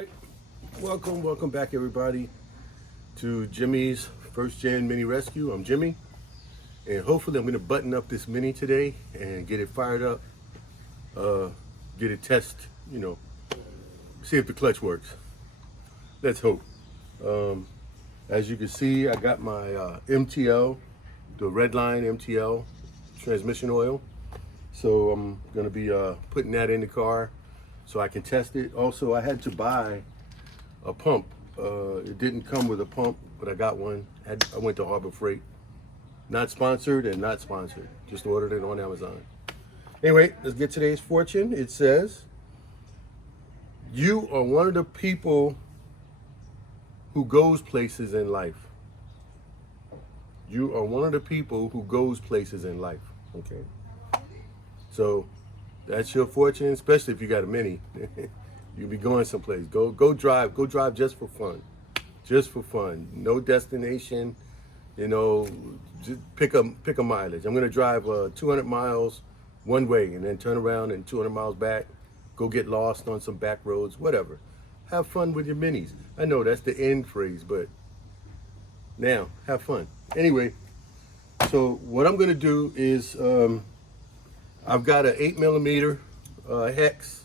right, welcome back everybody to Jimmy's First Gen Mini Rescue. I'm Jimmy, and hopefully I'm going to button up this Mini today and get it fired up, get it test, see if the clutch works. Let's hope. As you can see, I got my MTL, the Redline MTL transmission oil. So I'm going to be putting that in the car so I can test it. Also, I had to buy a pump. It didn't come with a pump, but I got one. I went to Harbor Freight. Not sponsored and not sponsored. Just ordered it on Amazon. Anyway, let's get today's fortune. It says, you are one of the people who goes places in life. You are one of the people who goes places in life. Okay. So that's your fortune, especially if you got a Mini. You'll be going someplace. Go drive just for fun. Just for fun. No destination, just pick a mileage. I'm gonna drive 200 miles one way and then turn around and 200 miles back, go get lost on some back roads, whatever. Have fun with your Minis. I know that's the end phrase, but now have fun. Anyway, so what I'm gonna do is I've got an 8mm hex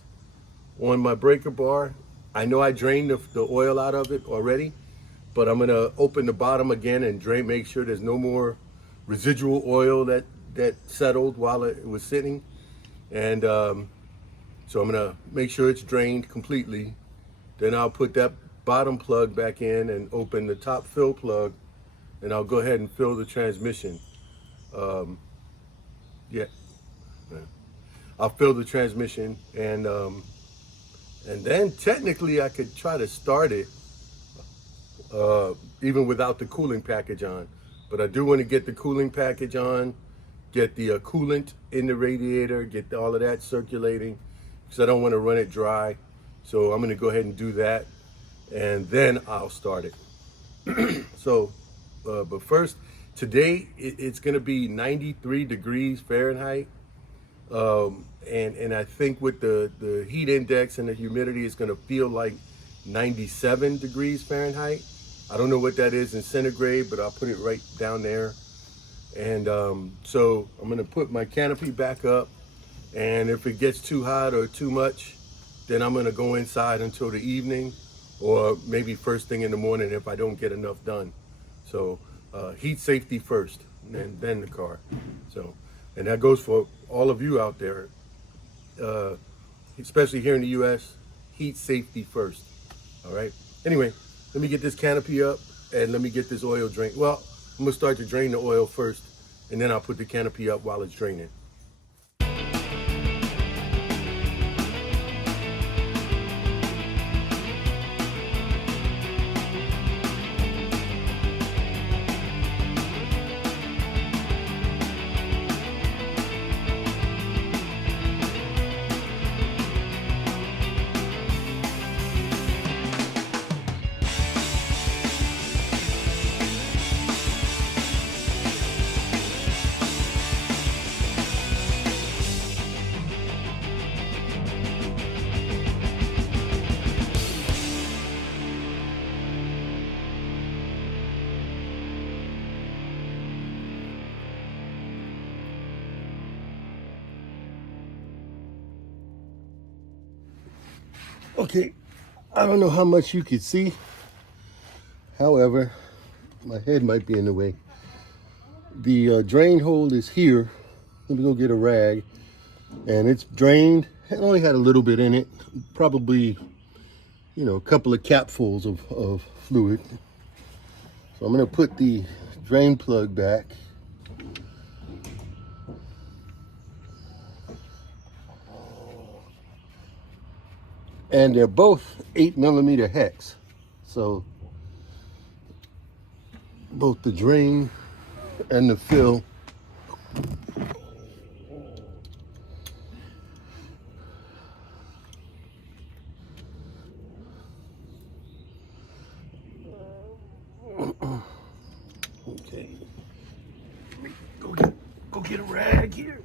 on my breaker bar. I know I drained the oil out of it already, but I'm gonna open the bottom again and make sure there's no more residual oil that settled while it was sitting. And so I'm gonna make sure it's drained completely. Then I'll put that bottom plug back in and open the top fill plug, and I'll go ahead and fill the transmission. Yeah. I'll fill the transmission, and then technically I could try to start it even without the cooling package on. But I do want to get the cooling package on, get the coolant in the radiator, get all of that circulating, because I don't want to run it dry. So I'm going to go ahead and do that, and then I'll start it. So, but first, today it's going to be 93 degrees Fahrenheit. And I think with the heat index and the humidity, it's going to feel like 97 degrees Fahrenheit. I don't know what that is in centigrade, but I'll put it right down there. And so I'm going to put my canopy back up. And if it gets too hot or too much, then I'm going to go inside until the evening, or maybe first thing in the morning if I don't get enough done. So heat safety first, and then the car. So, and that goes for all of you out there, especially here in the U.S., heat safety first, all right? Anyway, let me get this canopy up, and let me get this oil drained. Well, I'm gonna start to drain the oil first, and then I'll put the canopy up while it's draining. Okay, I don't know how much you could see. However, my head might be in the way. The drain hole is here. Let me go get a rag. And it's drained. It only had a little bit in it. Probably, a couple of capfuls of fluid. So I'm going to put the drain plug back. And they're both 8mm hex. So both the drain and the fill okay. Let me go get a rag here.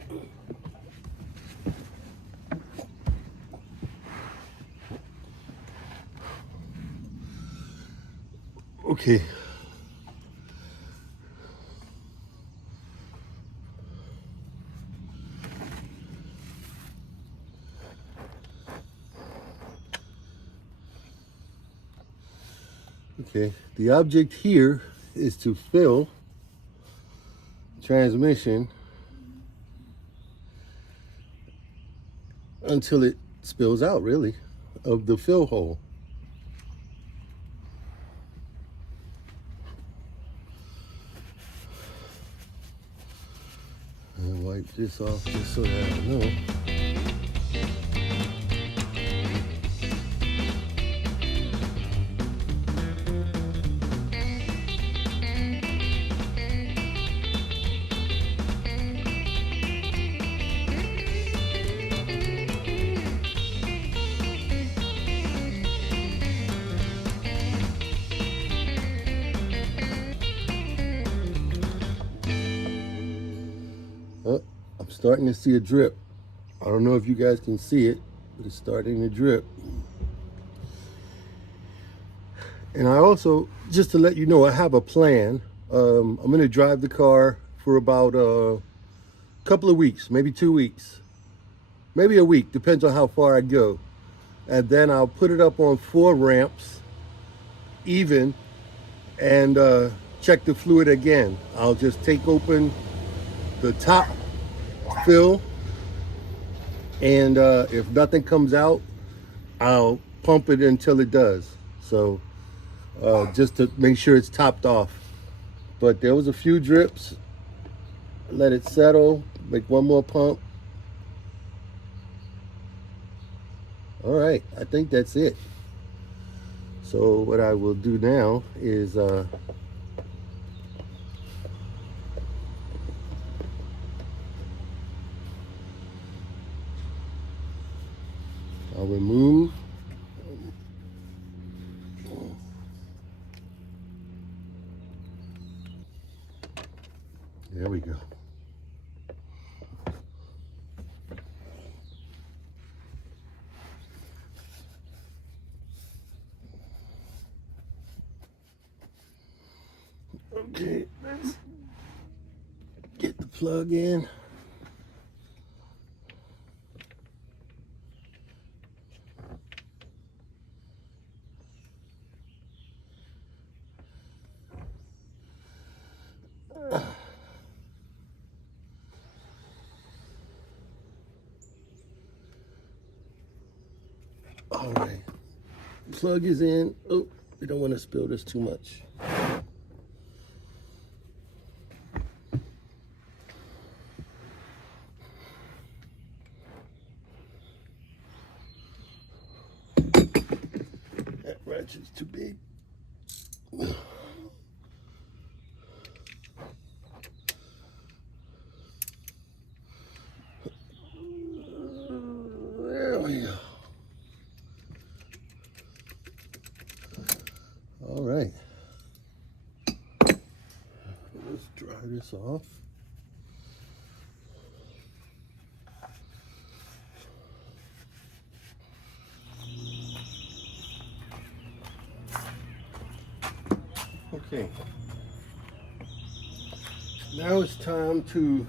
Okay. Okay, the object here is to fill transmission until it spills out, really, of the fill hole. And wipe this off just so that I know. Oh, I'm starting to see a drip. I don't know if you guys can see it, but it's starting to drip. And I also, just to let you know, I have a plan. I'm going to drive the car for about a couple of weeks, maybe 2 weeks, maybe a week, depends on how far I go. And then I'll put it up on 4 ramps, even, and check the fluid again. I'll just take open the top fill, and if nothing comes out, I'll pump it until it does. So just to make sure it's topped off. But there was a few drips. Let it settle, make one more pump. All right, I think that's it. So what I will do now is I'll remove there we go. Okay, let's get the plug in. All right, plug is in. Oh, we don't want to spill this too much. That ratchet's too big. There we go. All right. Let's dry this off. Okay. Now it's time to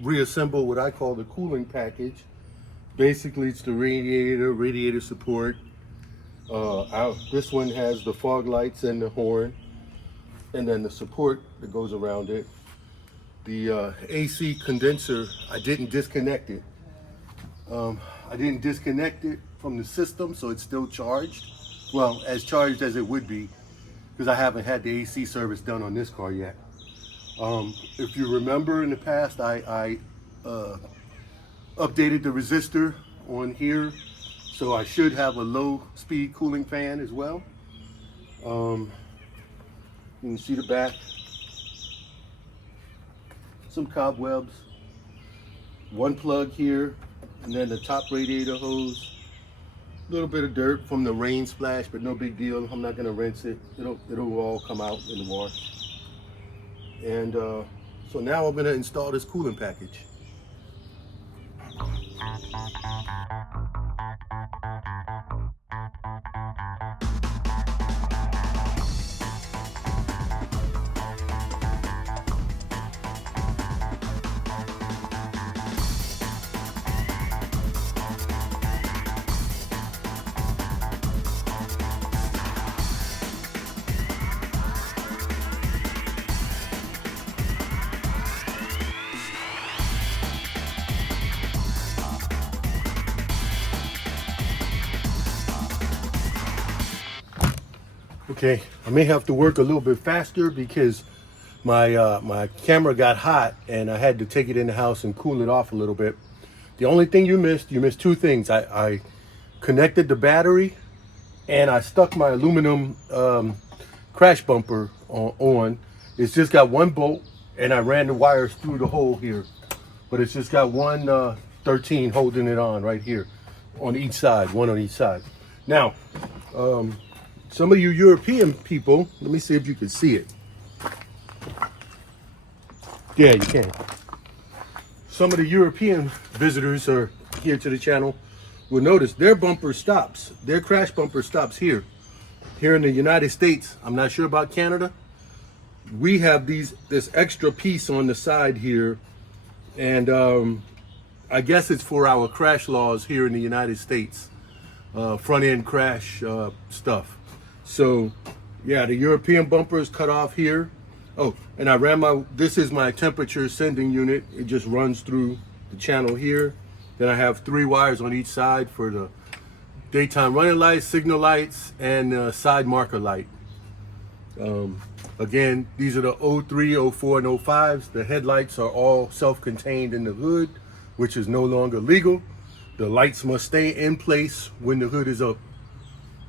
reassemble what I call the cooling package. Basically, it's the radiator support. This one has the fog lights and the horn, and then the support that goes around it. The AC condenser, I didn't disconnect it. I didn't disconnect it from the system, so it's still charged. Well, as charged as it would be, because I haven't had the AC service done on this car yet. If you remember in the past, I updated the resistor on here, so I should have a low speed cooling fan as well. You can see the back, some cobwebs, one plug here, and then the top radiator hose. A little bit of dirt from the rain splash, but no big deal. I'm not gonna rinse it. It'll all come out in the wash. And so now I'm gonna install this cooling package. Okay, I may have to work a little bit faster because my camera got hot and I had to take it in the house and cool it off a little bit. The only thing you missed two things. I connected the battery and I stuck my aluminum crash bumper on. It's just got one bolt and I ran the wires through the hole here. But it's just got one 13 holding it on right here on each side, one on each side. Now, some of you European people, let me see if you can see it. Yeah, you can. Some of the European visitors are here to the channel will notice their bumper stops, their crash bumper stops here. Here in the United States, I'm not sure about Canada, we have this extra piece on the side here, and I guess it's for our crash laws here in the United States, front end crash stuff. So yeah, the European bumper is cut off here. Oh, and I ran this is my temperature sending unit. It just runs through the channel here. Then I have 3 wires on each side for the daytime running lights, signal lights, and side marker light. Again, these are the 03, 04, and 05s. The headlights are all self-contained in the hood, which is no longer legal. The lights must stay in place when the hood is up.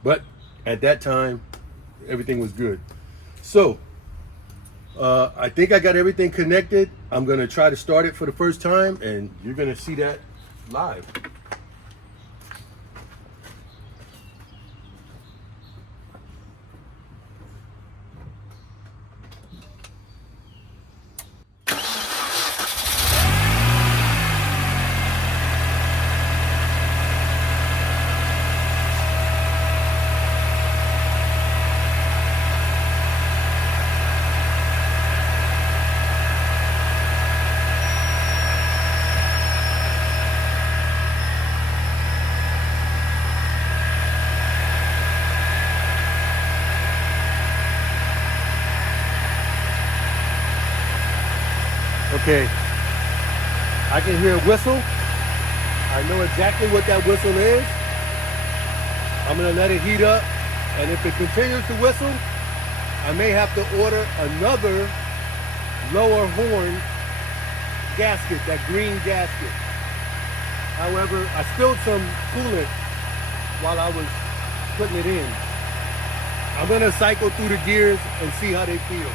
But at that time, everything was good. So, I think I got everything connected. I'm gonna try to start it for the first time, and you're gonna see that live. Okay, I can hear a whistle. I know exactly what that whistle is. I'm gonna let it heat up, and if it continues to whistle, I may have to order another lower horn gasket, that green gasket. However, I spilled some coolant while I was putting it in. I'm gonna cycle through the gears and see how they feel.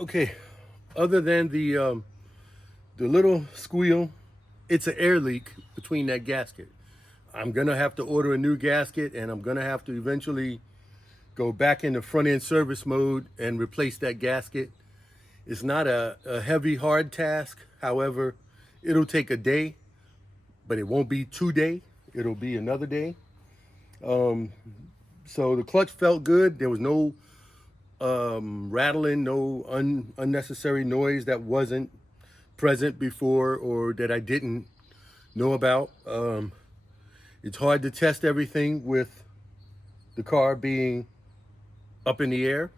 Okay, other than the little squeal, it's an air leak between that gasket. I'm gonna have to order a new gasket, and I'm gonna have to eventually go back into front end service mode and replace that gasket. It's not a heavy, hard task. However, it'll take a day, but it won't be 2 days. It'll be another day. So the clutch felt good. There was no rattling, no unnecessary noise that wasn't present before or that I didn't know about. It's hard to test everything with the car being up in the air.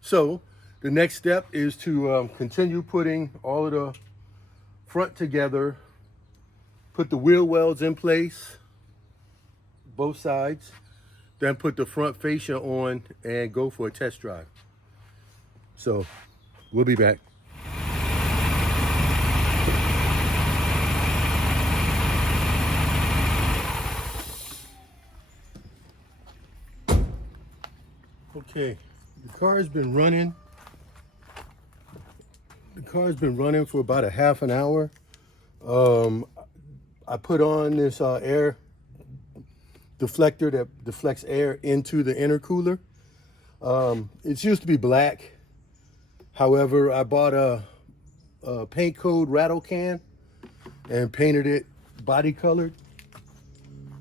So the next step is to continue putting all of the front together, put the wheel wells in place, both sides, then put the front fascia on and go for a test drive. So we'll be back. Okay, the car's been running. The car's been running for about a half an hour. I put on this air deflector that deflects air into the intercooler. It used to be black. However, I bought a paint code rattle can and painted it body colored.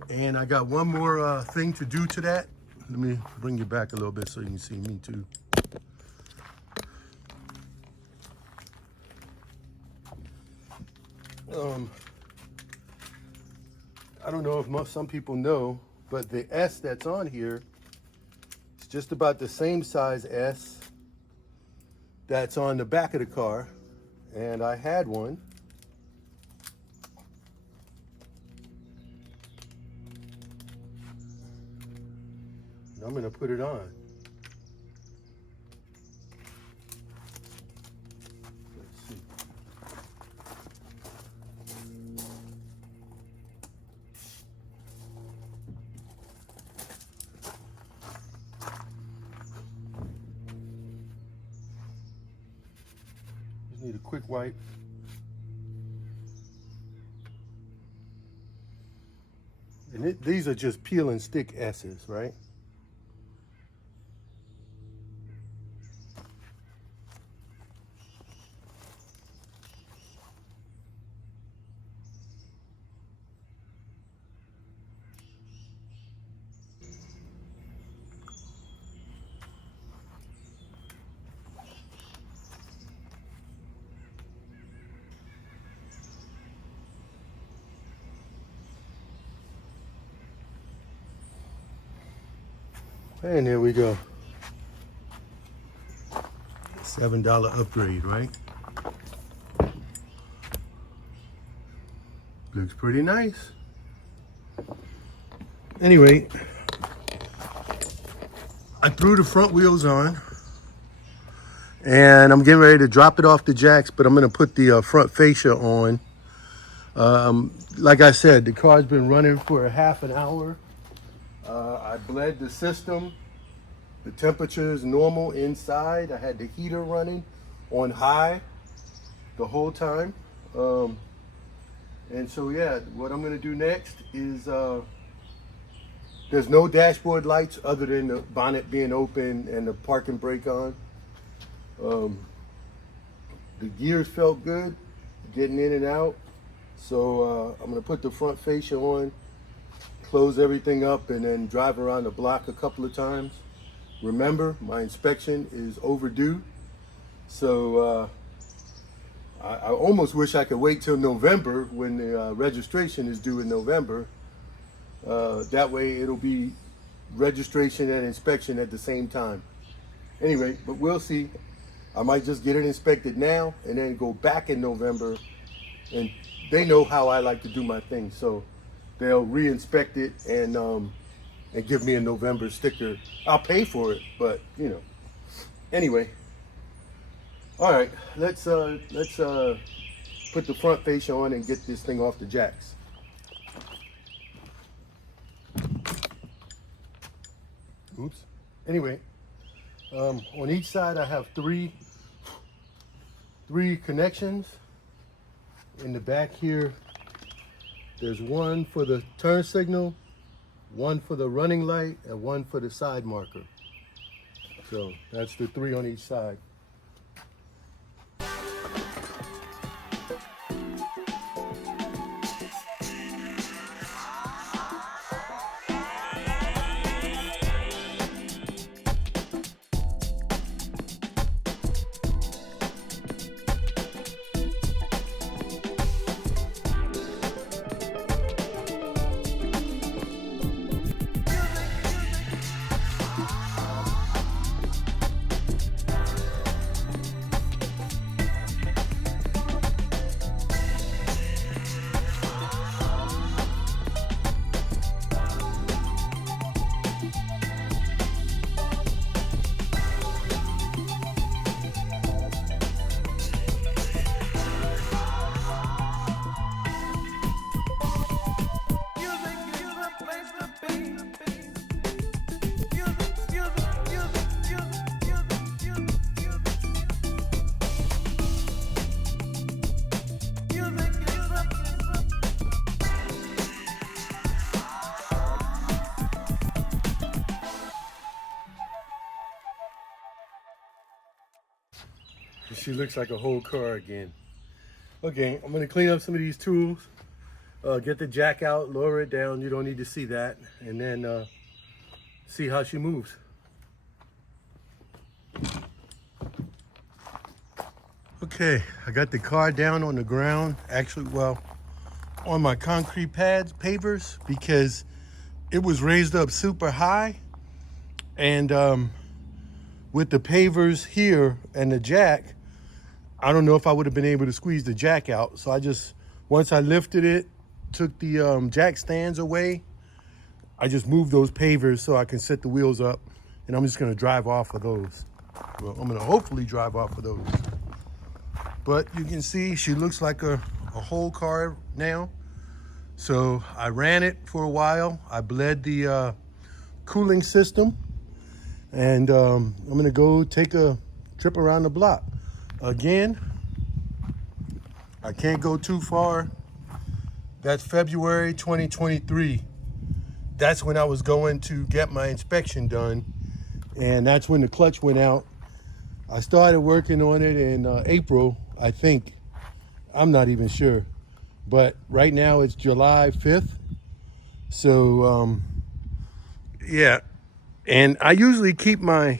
And I got one more thing to do to that. Let me bring you back a little bit so you can see me too. I don't know if some people know, but the S that's on here is just about the same size S that's on the back of the car. And I had one. And I'm gonna put it on. Let's see. Just need a quick wipe. And these are just peel and stick S's, right? And there we go. $7 upgrade, right? Looks pretty nice. Anyway, I threw the front wheels on and I'm getting ready to drop it off the jacks, but I'm gonna put the front fascia on. Like I said, the car's been running for a half an hour. I bled the system. The temperature is normal inside. I had the heater running on high the whole time. And so yeah, what I'm gonna do next is, there's no dashboard lights other than the bonnet being open and the parking brake on. The gears felt good getting in and out. So I'm gonna put the front fascia on, close everything up, and then drive around the block a couple of times. Remember, my inspection is overdue. So I almost wish I could wait till November when the registration is due in November. That way it'll be registration and inspection at the same time. Anyway, but we'll see. I might just get it inspected now and then go back in November. And they know how I like to do my thing, so they'll re-inspect it and give me a November sticker. I'll pay for it, but you know. Anyway, all right, let's put the front fascia on and get this thing off the jacks. Oops. Anyway, on each side I have three connections. In the back here, there's one for the turn signal, one for the running light, and one for the side marker. So that's the three on each side. She looks like a whole car again. Okay, I'm gonna clean up some of these tools, get the jack out, lower it down. You don't need to see that. And then see how she moves. Okay, I got the car down on the ground. Actually, well, on my concrete pads, pavers, because it was raised up super high. And with the pavers here and the jack, I don't know if I would have been able to squeeze the jack out. So I just, once I lifted it, took the jack stands away, I just moved those pavers so I can set the wheels up, and I'm just gonna drive off of those. Well, I'm gonna hopefully drive off of those. But you can see she looks like a whole car now. So I ran it for a while. I bled the cooling system, and I'm gonna go take a trip around the block. Again, I can't go too far. That's February 2023. That's when I was going to get my inspection done, and that's when the clutch went out. I started working on it in April, I think. I'm not even sure. But right now it's July 5th. So, yeah. And I usually keep my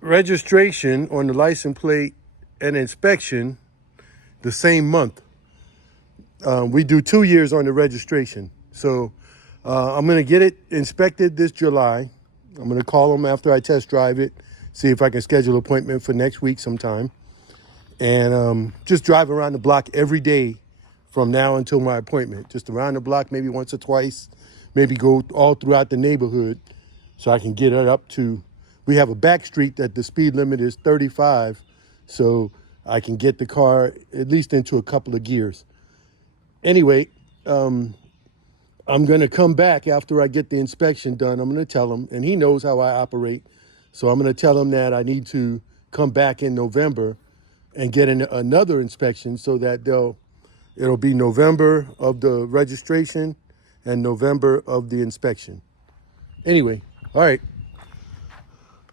registration on the license plate and inspection the same month. We do 2 years on the registration. So I'm going to get it inspected this July. I'm going to call them after I test drive it, see if I can schedule an appointment for next week sometime. And just drive around the block every day from now until my appointment. Just around the block, maybe once or twice, maybe go all throughout the neighborhood so I can get it up to, we have a back street that the speed limit is 35, so I can get the car at least into a couple of gears. Anyway, I'm going to come back after I get the inspection done. I'm going to tell him, and he knows how I operate, so I'm going to tell him that I need to come back in November and get another inspection so that it'll be November of the registration and November of the inspection. Anyway, all right.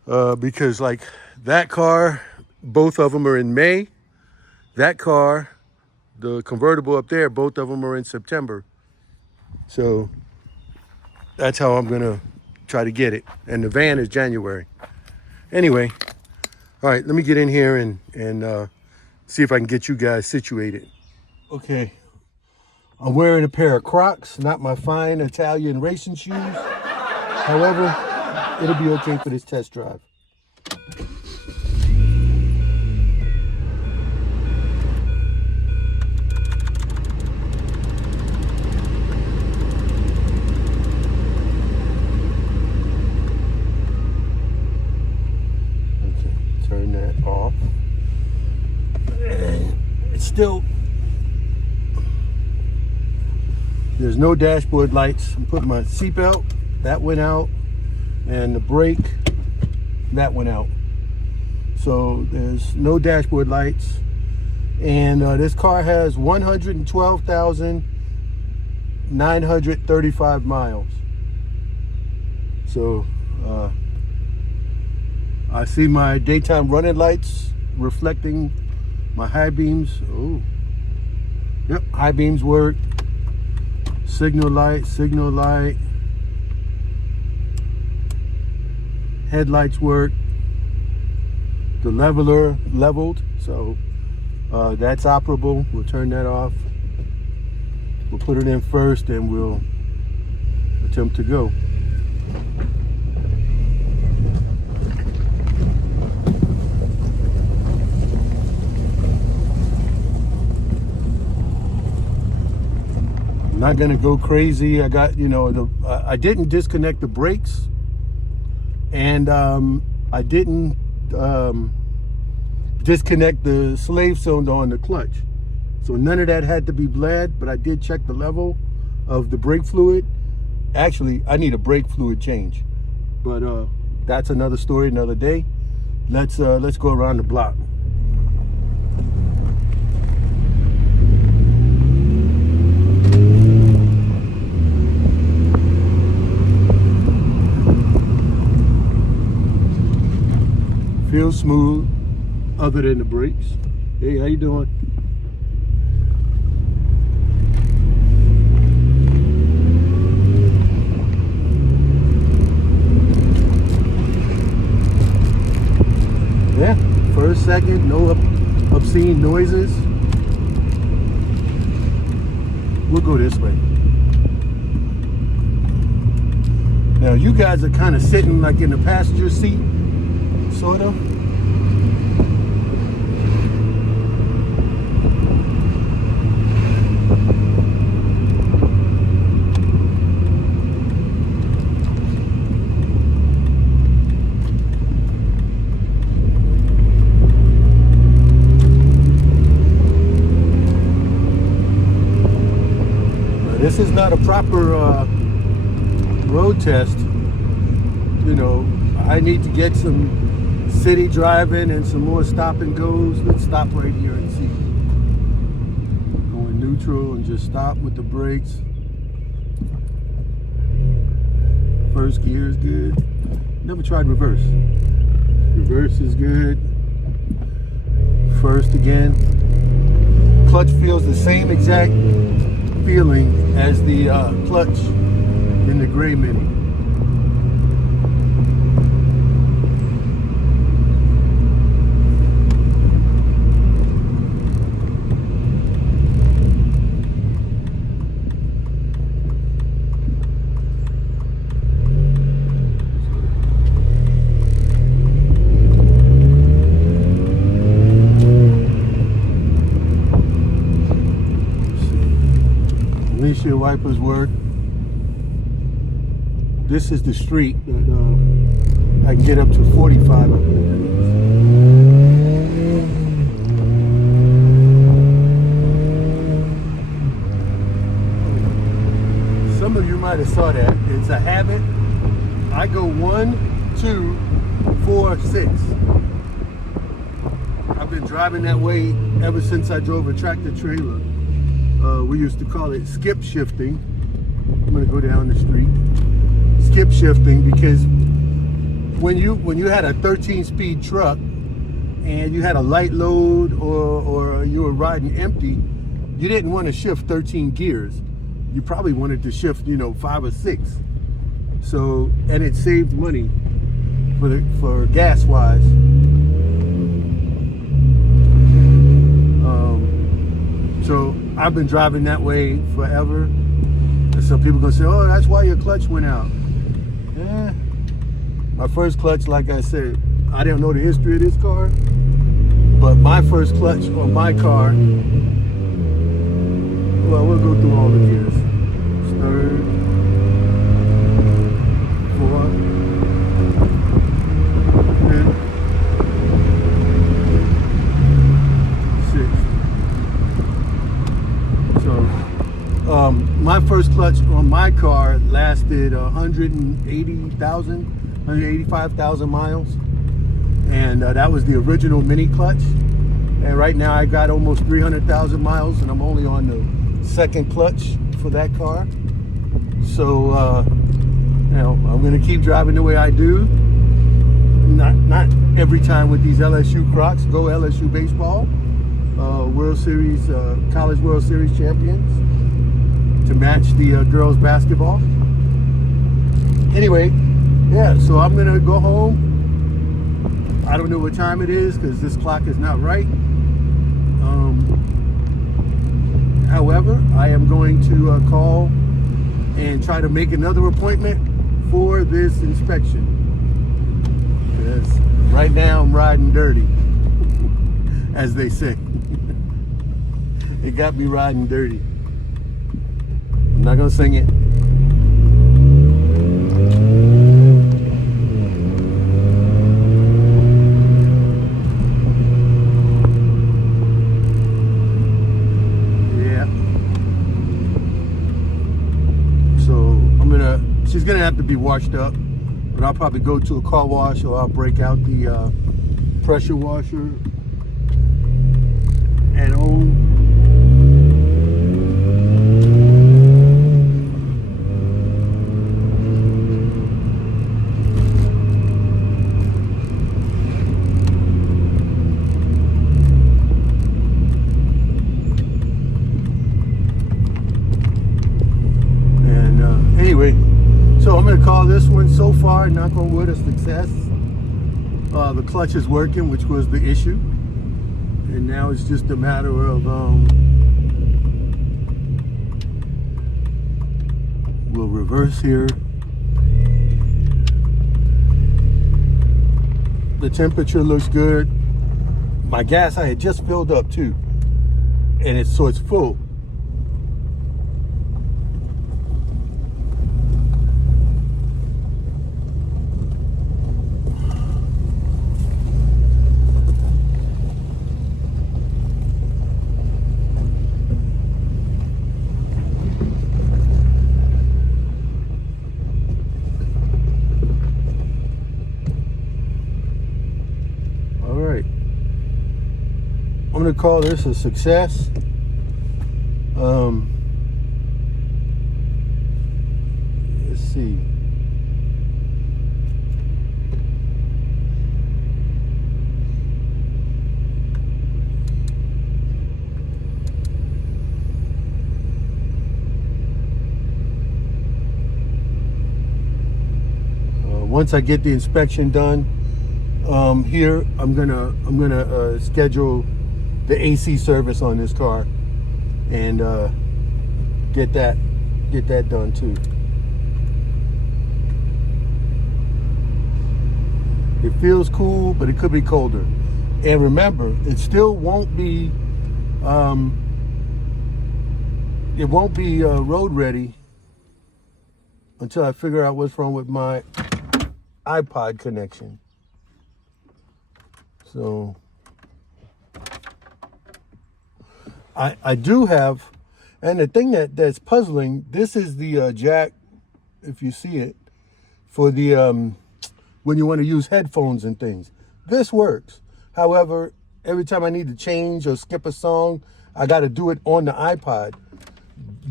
Because like that car, both of them are in May. That car, the convertible up there, both of them are in September. So that's how I'm gonna try to get it. And the van is January. Anyway, all right, let me get in here and see if I can get you guys situated. Okay, I'm wearing a pair of Crocs, not my fine Italian racing shoes. However, it'll be okay for this test drive. Okay, turn that off. And it's still, there's no dashboard lights. I'm putting my seatbelt, that went out, and the brake, that went out. So there's no dashboard lights. And this car has 112,935 miles. So I see my daytime running lights reflecting my high beams. Oh, yep, high beams work. Signal light, signal light. Headlights work. The leveler leveled, so that's operable. We'll turn that off. We'll put it in first and we'll attempt to go. I'm not gonna go crazy. I got, I didn't disconnect the brakes, and I didn't disconnect the slave cylinder on the clutch. So none of that had to be bled, but I did check the level of the brake fluid. Actually, I need a brake fluid change, but that's another story, another day. Let's go around the block. Feels smooth. other than the brakes. Hey, how you doing? Yeah, first, second, no obscene noises. We'll go this way. Now you guys are kind of sitting like in the passenger seat, sort of. This is not a proper road test. You know, I need to get some city driving and some more stop and goes. Let's stop right here and see. Go in neutral and just stop with the brakes. First gear is good. Never tried reverse. Reverse is good. First again. Clutch feels the same exact feeling as the clutch in the gray Mini. Windshield wipers work. This is the street that I can get up to 45, I believe that is. Some of you might have saw that. It's a habit. I go 1, 2, 4, 6. I've been driving that way ever since I drove a tractor trailer. We used to call it skip shifting. I'm gonna go down the street. Skip shifting, because when you had a 13-speed truck and you had a light load or you were riding empty, you didn't want to shift 13 gears. You probably wanted to shift, 5 or 6. So, and it saved money for gas wise. So I've been driving that way forever. And some people gonna say, oh, that's why your clutch went out. Yeah. My first clutch, like I said, I didn't know the history of this car, but my first clutch on my car, well, we'll go through all the gears. Third, 4, 5, 6. So, my first clutch on my car lasted 185,000 miles, and that was the original Mini clutch. And right now I got almost 300,000 miles, and I'm only on the second clutch for that car. So I'm gonna keep driving the way I do. Not every time with these LSU Crocs. Go LSU baseball, World Series, College World Series champions, to match the girls basketball. Anyway, yeah, so I'm gonna go home. I don't know what time it is because this clock is not right. However, I am going to call and try to make another appointment for this inspection. Because right now I'm riding dirty, as they say. It got me riding dirty. I'm not gonna sing it. She's gonna have to be washed up, but I'll probably go to a car wash, or I'll break out the pressure washer at home. So I'm going to call this one, so far, knock on wood, a success. The clutch is working, which was the issue. And now it's just a matter of, we'll reverse here. The temperature looks good. My gas I had just filled up too. And it's full. I'm going to call this a success. Let's see. Once I get the inspection done, here I'm gonna schedule the AC service on this car and get that done too. It feels cool, but it could be colder. And remember, it still won't be road ready until I figure out what's wrong with my iPod connection. So I do have, and the thing that's puzzling, this is the jack, if you see it, for the when you want to use headphones and things. This works. However, every time I need to change or skip a song, I got to do it on the iPod.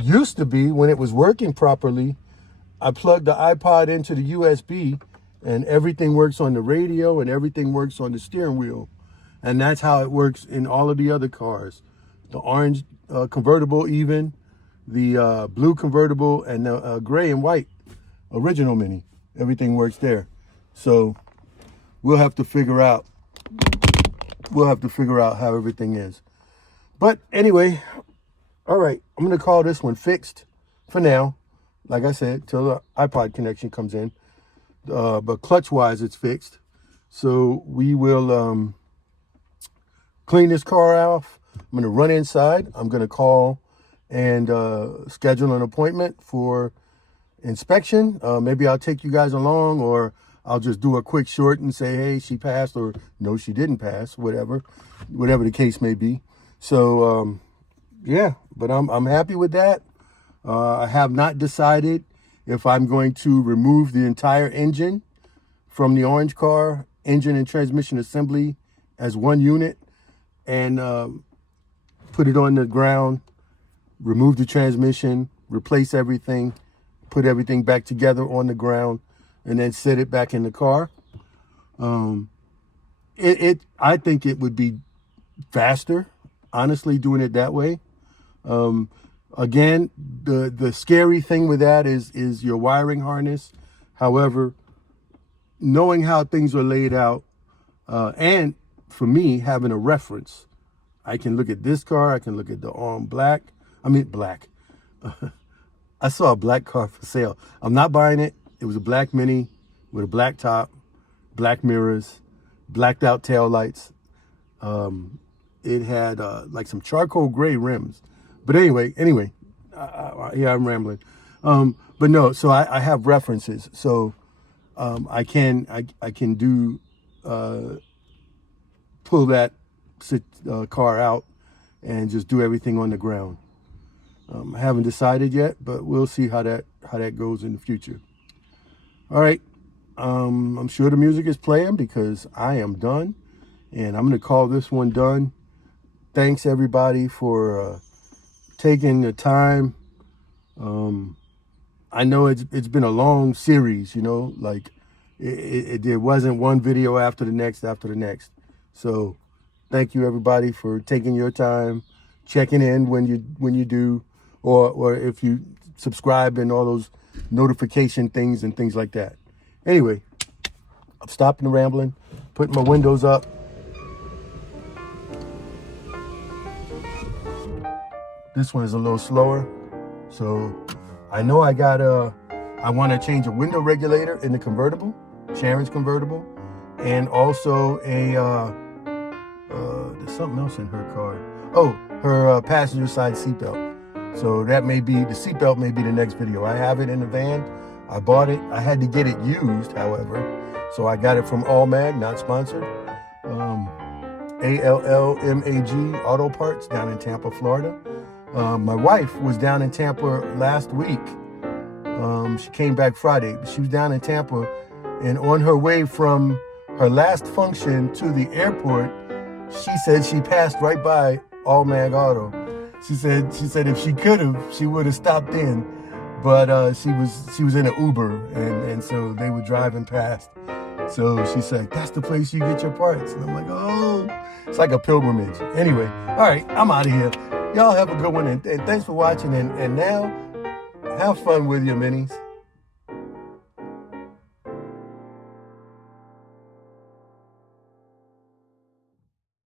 Used to be, when it was working properly, I plugged the iPod into the USB and everything works on the radio and everything works on the steering wheel. And that's how it works in all of the other cars. The orange convertible, even the blue convertible, and the gray and white original Mini. Everything works there. So we'll have to figure out how everything is. But anyway, all right, I'm gonna call this one fixed for now. Like I said, till the iPod connection comes in. But clutch wise, it's fixed. So we will clean this car off. I'm going to run inside. I'm going to call and schedule an appointment for inspection. Maybe I'll take you guys along, or I'll just do a quick short and say, hey, she passed, or no, she didn't pass, whatever the case may be. So, yeah, but I'm happy with that. I have not decided if I'm going to remove the entire engine from the orange car, engine and transmission assembly as one unit, and put it on the ground, remove the transmission, replace everything, put everything back together on the ground, and then set it back in the car. I think it would be faster, honestly, doing it that way. Again, the scary thing with that is your wiring harness. However, knowing how things are laid out, and for me, having a reference, I can look at this car, I can look at the black. I saw a black car for sale. I'm not buying it. It was a black Mini with a black top, black mirrors, blacked out tail lights. It had like some charcoal gray rims. But anyway, yeah, I'm rambling. But no, so I have references. So I can do pull that car out and just do everything on the ground. I haven't decided yet, but we'll see how that goes in the future. All right. I'm sure the music is playing because I am done, and I'm going to call this one done. Thanks everybody for taking the time. I know it's been a long series, like there wasn't one video after the next. So thank you everybody for taking your time, checking in when you do, or if you subscribe and all those notification things and things like that. Anyway, I'm stopping the rambling, putting my windows up. This one is a little slower. So I know I want to change a window regulator in the convertible, Sharon's convertible, and also there's something else in her car. Oh, her passenger side seatbelt. So that may be, the seatbelt may be the next video. I have it in the van. I bought it. I had to get it used, however. So I got it from Allmag, not sponsored. ALLMAG Auto Parts down in Tampa, Florida. My wife was down in Tampa last week. She came back Friday. She was down in Tampa, and on her way from her last function to the airport, she said she passed right by Allmag Auto. She said if she could have, she would have stopped in, but she was in an Uber, and so they were driving past. So she said, that's the place you get your parts. And I'm like, oh, it's like a pilgrimage. Anyway, all right, I'm out of here. Y'all have a good one, and thanks for watching. And now, have fun with your minis.